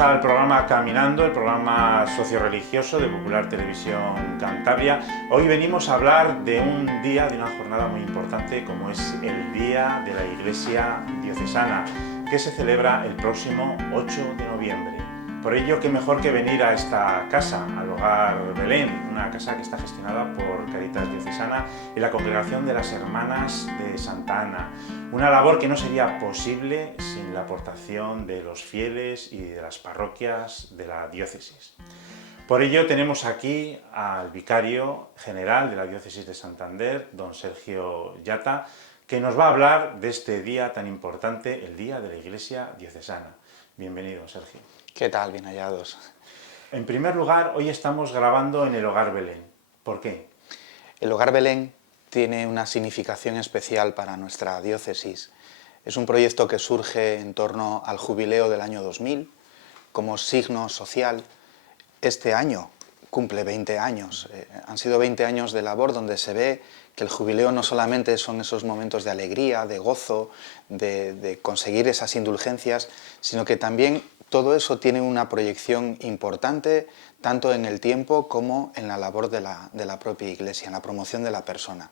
al programa Caminando, el programa socioreligioso de Popular Televisión Cantabria. Hoy venimos a hablar de un día, de una jornada muy importante como es el Día de la Iglesia Diocesana, que se celebra el próximo 8 de noviembre. Por ello, qué mejor que venir a esta casa, al Hogar Belén, una casa que está gestionada por Cáritas Diocesana y la Congregación de las Hermanas de Santa Ana. Una labor que no sería posible sin la aportación de los fieles y de las parroquias de la diócesis. Por ello tenemos aquí al vicario general de la diócesis de Santander, don Sergio Yata, que nos va a hablar de este día tan importante, el Día de la Iglesia Diocesana. Bienvenido, Sergio. ¿Qué tal? Bien hallados. En primer lugar, hoy estamos grabando en el Hogar Belén. ¿Por qué? El Hogar Belén tiene una significación especial para nuestra diócesis. Es un proyecto que surge en torno al jubileo del año 2000 como signo social. Este año cumple 20 años. Han sido 20 años de labor donde se ve que el jubileo no solamente son esos momentos de alegría, de gozo, de conseguir esas indulgencias, sino que también todo eso tiene una proyección importante tanto en el tiempo como en la labor de la propia Iglesia, en la promoción de la persona.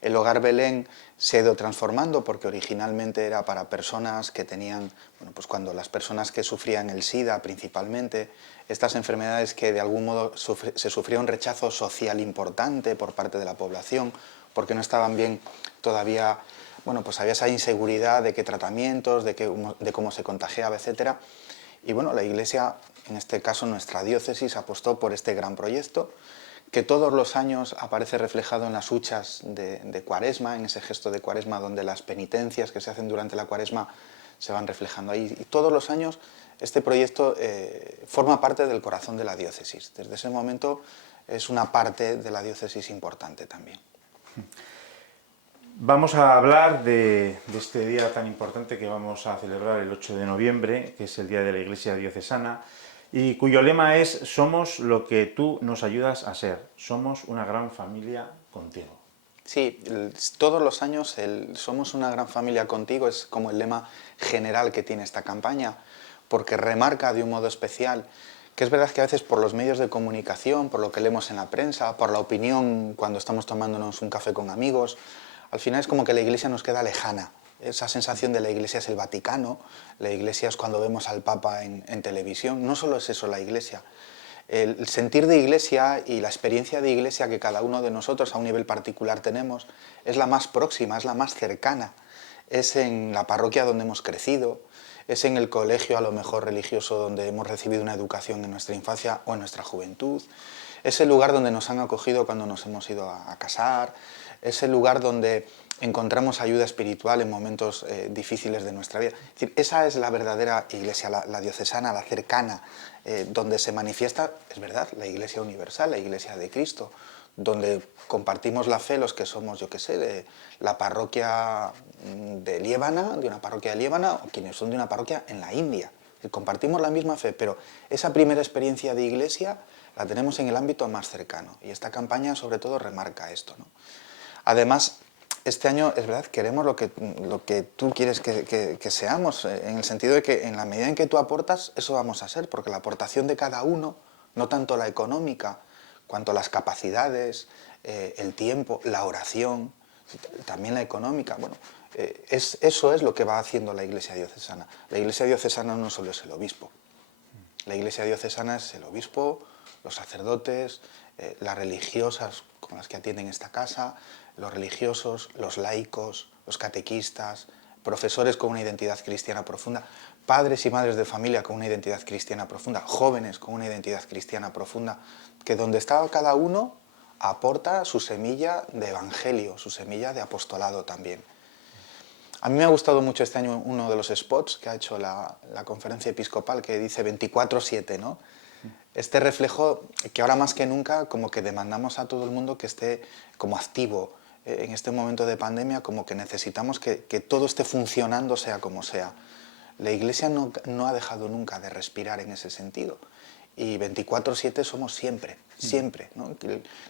El Hogar Belén se ha ido transformando porque originalmente era para personas que tenían, pues cuando las personas que sufrían el SIDA principalmente, estas enfermedades que de algún modo se sufría un rechazo social importante por parte de la población, porque no estaban bien todavía, pues había esa inseguridad de qué tratamientos, de cómo se contagiaba, etcétera. Y la Iglesia, en este caso nuestra diócesis, apostó por este gran proyecto que todos los años aparece reflejado en las huchas de Cuaresma, en ese gesto de Cuaresma donde las penitencias que se hacen durante la Cuaresma se van reflejando ahí. Y todos los años este proyecto forma parte del corazón de la diócesis. Desde ese momento es una parte de la diócesis importante también. Vamos a hablar de este día tan importante que vamos a celebrar el 8 de noviembre, que es el Día de la Iglesia Diocesana, y cuyo lema es «Somos lo que tú nos ayudas a ser, somos una gran familia contigo». Sí, todos los años el «Somos una gran familia contigo» es como el lema general que tiene esta campaña, porque remarca de un modo especial que es verdad que a veces por los medios de comunicación, por lo que leemos en la prensa, por la opinión cuando estamos tomándonos un café con amigos, al final es como que la Iglesia nos queda lejana. Esa sensación de la Iglesia es el Vaticano, la Iglesia es cuando vemos al Papa en televisión. No solo es eso la Iglesia. El sentir de Iglesia y la experiencia de Iglesia que cada uno de nosotros a un nivel particular tenemos es la más próxima, es la más cercana. Es en la parroquia donde hemos crecido, es en el colegio a lo mejor religioso donde hemos recibido una educación en nuestra infancia o en nuestra juventud, es el lugar donde nos han acogido cuando nos hemos ido a casar, es el lugar donde encontramos ayuda espiritual en momentos difíciles de nuestra vida. Es decir, esa es la verdadera Iglesia, la diocesana, la cercana, donde se manifiesta, es verdad, la Iglesia universal, la Iglesia de Cristo, donde compartimos la fe los que somos, yo qué sé, de la parroquia de Liébana, de una parroquia de Liébana, o quienes son de una parroquia en la India. Compartimos la misma fe, pero esa primera experiencia de Iglesia la tenemos en el ámbito más cercano, y esta campaña sobre todo remarca esto, ¿no? Además, este año, es verdad, queremos lo que tú quieres que seamos, en el sentido de que en la medida en que tú aportas, eso vamos a ser, porque la aportación de cada uno, no tanto la económica, cuanto las capacidades, el tiempo, la oración, también la económica, eso es lo que va haciendo la Iglesia diocesana. La Iglesia diocesana no solo es el obispo, la Iglesia diocesana es el obispo, los sacerdotes, las religiosas con las que atienden esta casa, los religiosos, los laicos, los catequistas, profesores con una identidad cristiana profunda, padres y madres de familia con una identidad cristiana profunda, jóvenes con una identidad cristiana profunda, que donde está cada uno aporta su semilla de evangelio, su semilla de apostolado también. A mí me ha gustado mucho este año uno de los spots que ha hecho la conferencia episcopal que dice 24/7, ¿no? Este reflejo que ahora más que nunca como que demandamos a todo el mundo que esté como activo en este momento de pandemia, como que necesitamos que todo esté funcionando sea como sea. La Iglesia no ha dejado nunca de respirar en ese sentido. Y 24/7 somos siempre, siempre, ¿no?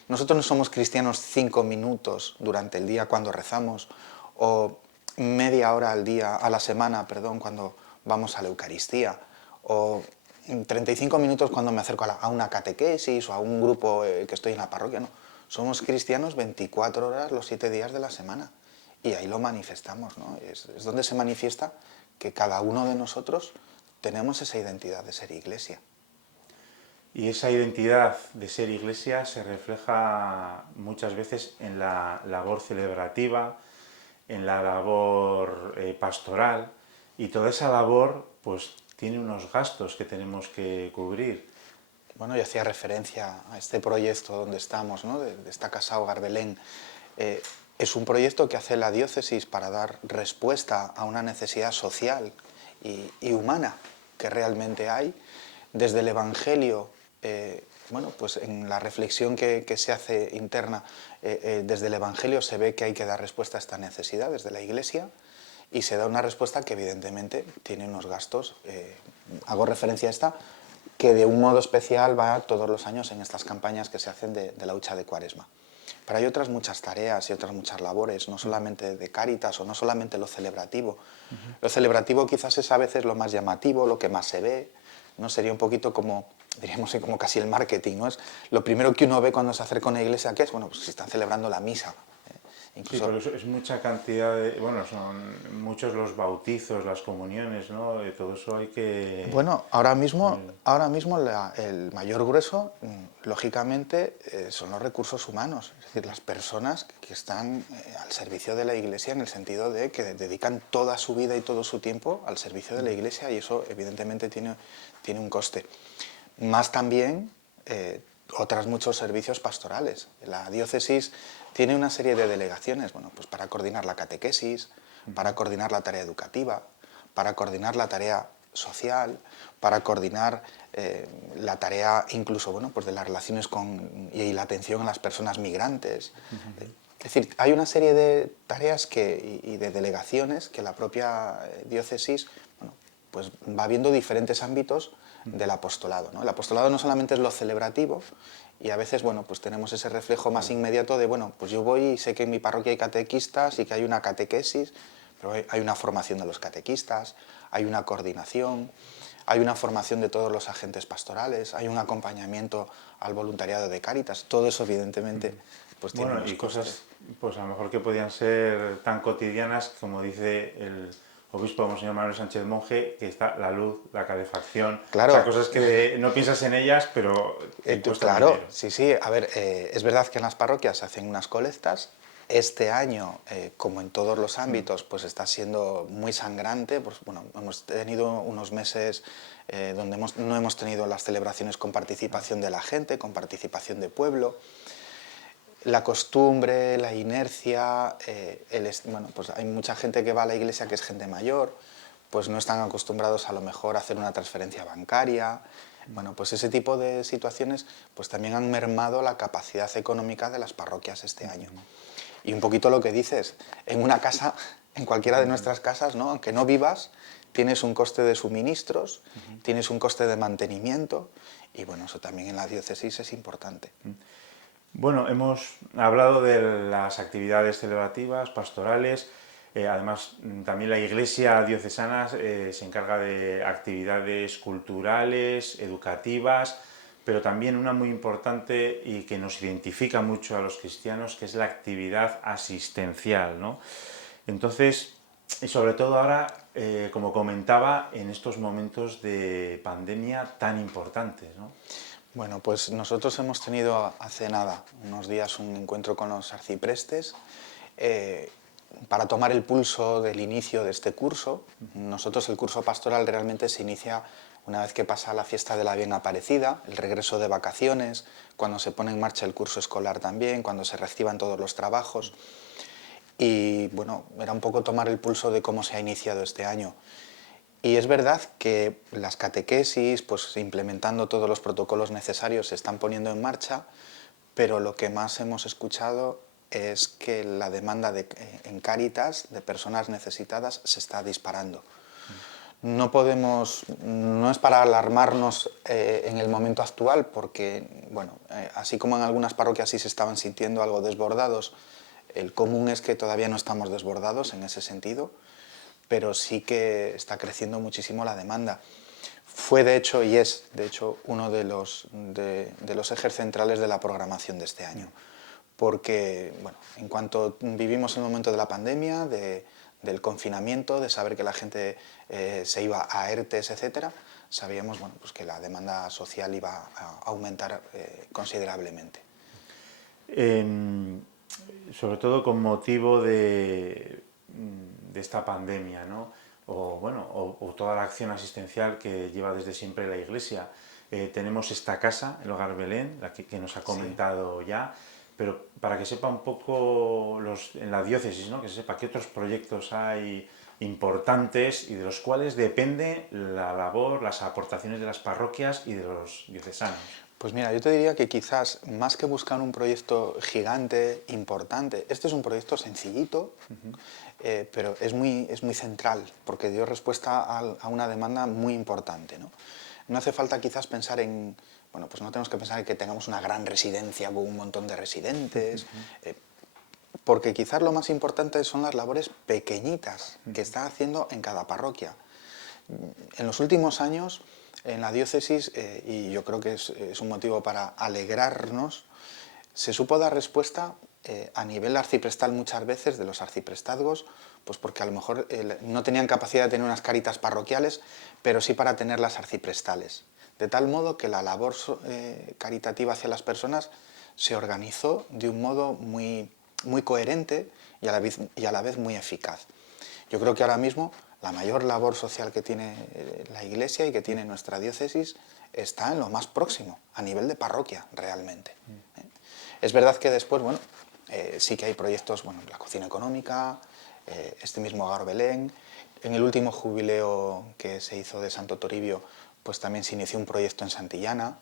Nosotros no somos cristianos 5 minutos durante el día cuando rezamos, o media hora al día, a la semana, perdón, cuando vamos a la Eucaristía, o en 35 minutos cuando me acerco a una catequesis o a un grupo que estoy en la parroquia, no. Somos cristianos 24 horas los 7 días de la semana y ahí lo manifestamos, ¿no? Es donde se manifiesta que cada uno de nosotros tenemos esa identidad de ser iglesia. Y esa identidad de ser iglesia se refleja muchas veces en la labor celebrativa, en la labor pastoral, y toda esa labor pues tiene unos gastos que tenemos que cubrir. Bueno, yo hacía referencia a este proyecto donde estamos, ¿no? de esta Casa Hogar Belén. Es un proyecto que hace la diócesis para dar respuesta a una necesidad social y humana que realmente hay. Desde el Evangelio, bueno, pues en la reflexión que se hace interna, desde el Evangelio se ve que hay que dar respuesta a esta necesidad desde la Iglesia y se da una respuesta que evidentemente tiene unos gastos. Hago referencia a esta, que de un modo especial va todos los años en estas campañas que se hacen de la hucha de Cuaresma. Pero hay otras muchas tareas y otras muchas labores, no solamente de Cáritas o no solamente lo celebrativo. Lo celebrativo quizás es a veces lo más llamativo, lo que más se ve, ¿no? Sería un poquito como, diríamos, como casi el marketing, ¿no? Es lo primero que uno ve cuando se acerca a una iglesia, ¿qué es? Bueno, pues si están celebrando la misa. Sí, Incluso, pero es mucha cantidad de... Bueno, son muchos los bautizos, las comuniones, ¿no? De todo eso hay que... bueno, ahora mismo el mayor grueso, lógicamente, son los recursos humanos, es decir, las personas que están al servicio de la Iglesia en el sentido de que dedican toda su vida y todo su tiempo al servicio de la Iglesia y eso evidentemente tiene un coste. Más también otros muchos servicios pastorales. La diócesis tiene una serie de delegaciones, bueno, pues para coordinar la catequesis, para coordinar la tarea educativa, para coordinar la tarea social, para coordinar la tarea incluso, bueno, pues de las relaciones y la atención a las personas migrantes. Es decir, hay una serie de tareas y de delegaciones que la propia diócesis, bueno, pues va viendo diferentes ámbitos del apostolado, ¿no? El apostolado no solamente es lo celebrativo y a veces, bueno, pues tenemos ese reflejo más inmediato de, bueno, pues yo voy y sé que en mi parroquia hay catequistas y que hay una catequesis, pero hay una formación de los catequistas, hay una coordinación, hay una formación de todos los agentes pastorales, hay un acompañamiento al voluntariado de Cáritas, todo eso evidentemente pues tiene Bueno, unos y costes. cosas, pues a lo mejor que podían ser tan cotidianas, como dice el obispo Monseñor Manuel Sánchez Monje, que está la luz, la calefacción, o sea, Claro, cosas que no piensas en ellas, pero que cuestan claro, dinero. sí, sí. A ver, es verdad que en las parroquias se hacen unas colectas. Este año, como en todos los ámbitos, pues está siendo muy sangrante. Pues, bueno, hemos tenido unos meses donde no hemos tenido las celebraciones con participación de la gente, con participación de pueblo. La costumbre, la inercia, bueno, pues hay mucha gente que va a la iglesia que es gente mayor, pues no están acostumbrados a lo mejor a hacer una transferencia bancaria. Bueno, pues ese tipo de situaciones pues también han mermado la capacidad económica de las parroquias este año. Y un poquito lo que dices, en una casa, en cualquiera de nuestras casas, ¿no? Aunque no vivas, tienes un coste de suministros, tienes un coste de mantenimiento y bueno, eso también en la diócesis es importante. Bueno, hemos hablado de las actividades celebrativas, pastorales, además también la Iglesia diocesana se encarga de actividades culturales, educativas, pero también una muy importante y que nos identifica mucho a los cristianos, que es la actividad asistencial, ¿no? Entonces, y sobre todo ahora, como comentaba, en estos momentos de pandemia tan importantes, ¿no? Bueno, pues nosotros hemos tenido hace nada, unos días, un encuentro con los arciprestes para tomar el pulso del inicio de este curso. Nosotros el curso pastoral realmente se inicia una vez que pasa la fiesta de la Bien Aparecida, el regreso de vacaciones, cuando se pone en marcha el curso escolar también, cuando se reciban todos los trabajos. Y bueno, era un poco tomar el pulso de cómo se ha iniciado este año. Y es verdad que las catequesis, pues implementando todos los protocolos necesarios, se están poniendo en marcha, pero lo que más hemos escuchado es que la demanda en Cáritas de personas necesitadas se está disparando. No es para alarmarnos en el momento actual, porque, bueno, así como en algunas parroquias sí se estaban sintiendo algo desbordados, el común es que todavía no estamos desbordados en ese sentido, pero sí que está creciendo muchísimo la demanda. fue de hecho y es de hecho uno de los ejes centrales de la programación de este año. Porque, bueno, en cuanto vivimos el momento de la pandemia, del confinamiento, de saber que la gente se iba a ERTES, etcétera, sabíamos, bueno, pues que la demanda social iba a aumentar considerablemente. Sobre todo con motivo de esta pandemia, ¿no? O toda la acción asistencial que lleva desde siempre la Iglesia. Tenemos esta casa, el Hogar Belén, la que nos ha comentado ya, pero para que sepa un poco en la diócesis, ¿no? Que se sepa qué otros proyectos hay importantes y de los cuales depende la labor, las aportaciones de las parroquias y de los diocesanos. Pues mira, yo te diría que quizás más que buscar un proyecto gigante, importante, este es un proyecto sencillito, pero es muy central, porque dio respuesta a una demanda muy importante, ¿no? No hace falta quizás pensar en, bueno, pues no tenemos que pensar en que tengamos una gran residencia con un montón de residentes, porque quizás lo más importante son las labores pequeñitas que está haciendo en cada parroquia. En los últimos años, en la diócesis, y yo creo que es un motivo para alegrarnos, se supo dar respuesta a nivel arciprestal muchas veces de los arciprestazgos, pues porque a lo mejor no tenían capacidad de tener unas caritas parroquiales, pero sí para tener las arciprestales. De tal modo que la labor caritativa hacia las personas se organizó de un modo muy coherente y a la vez muy eficaz. Yo creo que ahora mismo la mayor labor social que tiene la Iglesia y que tiene nuestra diócesis está en lo más próximo, a nivel de parroquia, realmente. Es verdad que después, bueno, sí que hay proyectos, bueno, la cocina económica, este mismo Hogar Belén. En el último jubileo que se hizo de Santo Toribio, pues también se inició un proyecto en Santillana,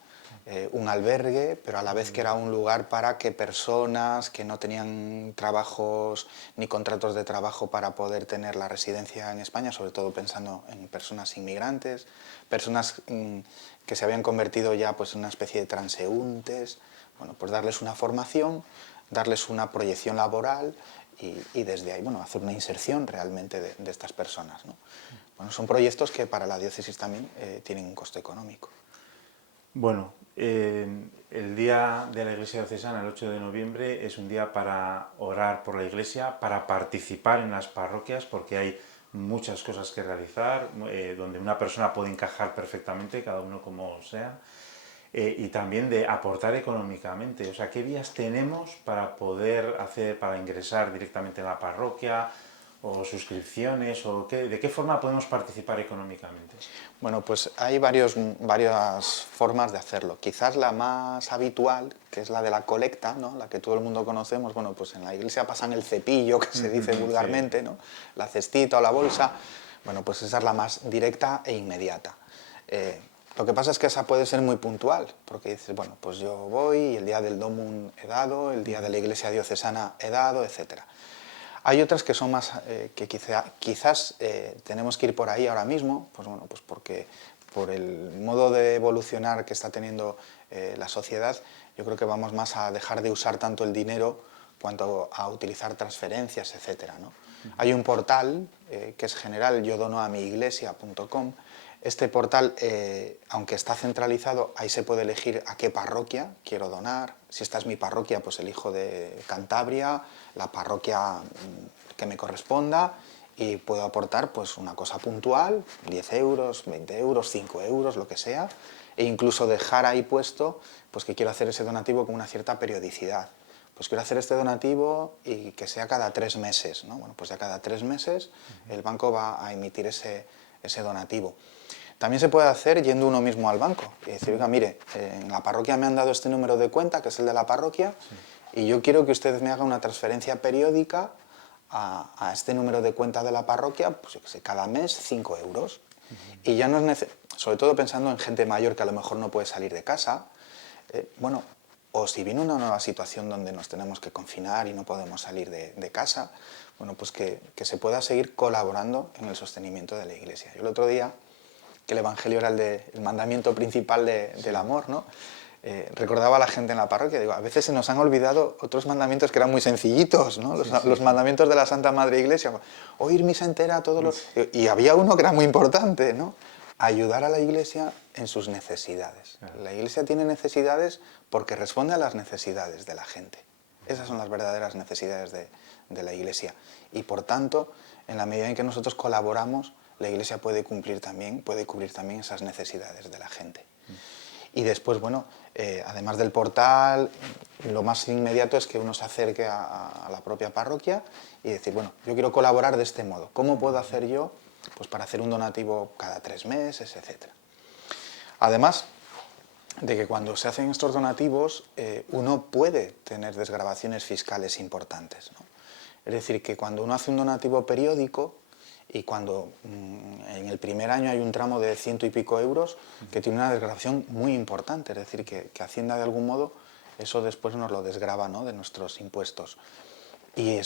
un albergue, pero a la vez que era un lugar para que personas que no tenían trabajos ni contratos de trabajo para poder tener la residencia en España, sobre todo pensando en personas inmigrantes, personas que se habían convertido ya pues, en una especie de transeúntes, bueno, pues darles una formación, darles una proyección laboral y desde ahí, bueno, hacer una inserción realmente de estas personas, ¿no? Bueno, son proyectos que para la diócesis también tienen un coste económico. Bueno, el Día de la Iglesia Diocesana, el 8 de noviembre, es un día para orar por la Iglesia, para participar en las parroquias, porque hay muchas cosas que realizar, donde una persona puede encajar perfectamente, cada uno como sea, y también de aportar económicamente. O sea, ¿qué vías tenemos para poder para ingresar directamente en la parroquia, o suscripciones, o de qué forma podemos participar económicamente? Bueno, pues hay varias formas de hacerlo. Quizás la más habitual, que es la de la colecta, ¿no? La que todo el mundo conocemos, bueno, pues en la iglesia pasan el cepillo, que se dice vulgarmente, ¿no? La cestita o la bolsa, bueno, pues esa es la más directa e inmediata. Lo que pasa es que esa puede ser muy puntual, porque dices, bueno, pues yo voy y el día del Domum he dado, el día de la iglesia diocesana he dado, etcétera. Hay otras que son más, que quizás tenemos que ir por ahí ahora mismo, pues bueno, pues porque por el modo de evolucionar que está teniendo la sociedad, yo creo que vamos más a dejar de usar tanto el dinero cuanto a utilizar transferencias, etcétera, ¿no? Hay un portal que es general, yodonoamiiglesia.com. Este portal, aunque está centralizado, ahí se puede elegir a qué parroquia quiero donar. Si esta es mi parroquia, pues elijo de Cantabria, la parroquia que me corresponda, y puedo aportar pues una cosa puntual, 10 euros, 20 euros, 5 euros, lo que sea, e incluso dejar ahí puesto pues que quiero hacer ese donativo con una cierta periodicidad. Pues quiero hacer este donativo y que sea cada 3 meses, ¿no? Bueno, pues ya cada 3 meses el banco va a emitir ese donativo. También se puede hacer yendo uno mismo al banco y decir, oiga, mire, en la parroquia me han dado este número de cuenta, que es el de la parroquia, y yo quiero que usted me haga una transferencia periódica a este número de cuenta de la parroquia, pues yo qué sé, cada mes 5 euros. Y ya no es necesario, sobre todo pensando en gente mayor que a lo mejor no puede salir de casa, bueno, o si viene una nueva situación donde nos tenemos que confinar y no podemos salir de casa, bueno, pues que se pueda seguir colaborando en el sostenimiento de la Iglesia. Yo el otro día, que el Evangelio era el mandamiento principal del amor, ¿no? Recordaba a la gente en la parroquia, digo, a veces se nos han olvidado otros mandamientos que eran muy sencillitos, ¿no? Los mandamientos de la Santa Madre Iglesia, oír misa entera, todos los... Y había uno que era muy importante, ¿no? ayudar a la Iglesia en sus necesidades. Claro. La Iglesia tiene necesidades porque responde a las necesidades de la gente. Esas son las verdaderas necesidades de la Iglesia. Y por tanto, en la medida en que nosotros colaboramos, la Iglesia puede cubrir también esas necesidades de la gente. Y después, bueno, además del portal, lo más inmediato es que uno se acerque a la propia parroquia y decir, bueno, yo quiero colaborar de este modo. ¿Cómo puedo hacer yo? Pues para hacer un donativo cada 3 meses, etc. Además de que cuando se hacen estos donativos, uno puede tener desgravaciones fiscales importantes, ¿no? Es decir, que cuando uno hace un donativo periódico y cuando en el primer año hay un tramo de 100 y pico euros que tiene una desgravación muy importante, es decir, que Hacienda de algún modo eso después nos lo desgrava, ¿no?, de nuestros impuestos. Y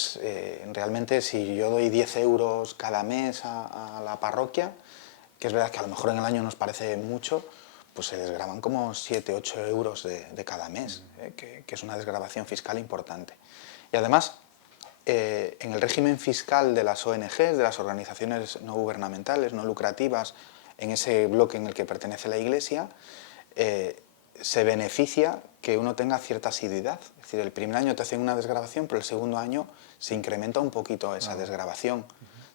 realmente si yo doy 10 euros cada mes a la parroquia, que es verdad que a lo mejor en el año nos parece mucho, pues se desgravan como 7, 8 euros de cada mes, que es una desgravación fiscal importante. Y además, en el régimen fiscal de las ONGs, de las organizaciones no gubernamentales, no lucrativas, en ese bloque en el que pertenece la Iglesia, se beneficia que uno tenga cierta asiduidad. Es decir, el primer año te hacen una desgravación, pero el segundo año se incrementa un poquito esa desgravación.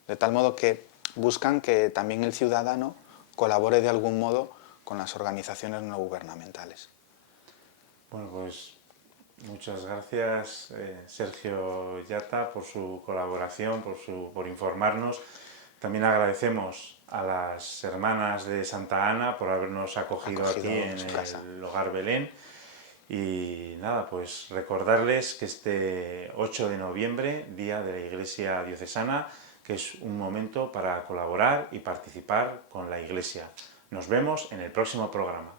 De tal modo que buscan que también el ciudadano colabore de algún modo con las organizaciones no gubernamentales. Bueno, pues muchas gracias, Sergio Yata, por su colaboración, por informarnos. También agradecemos a las hermanas de Santa Ana por habernos acogido aquí en el Hogar Belén. Y nada, pues recordarles que este 8 de noviembre, Día de la Iglesia Diocesana, que es un momento para colaborar y participar con la Iglesia. Nos vemos en el próximo programa.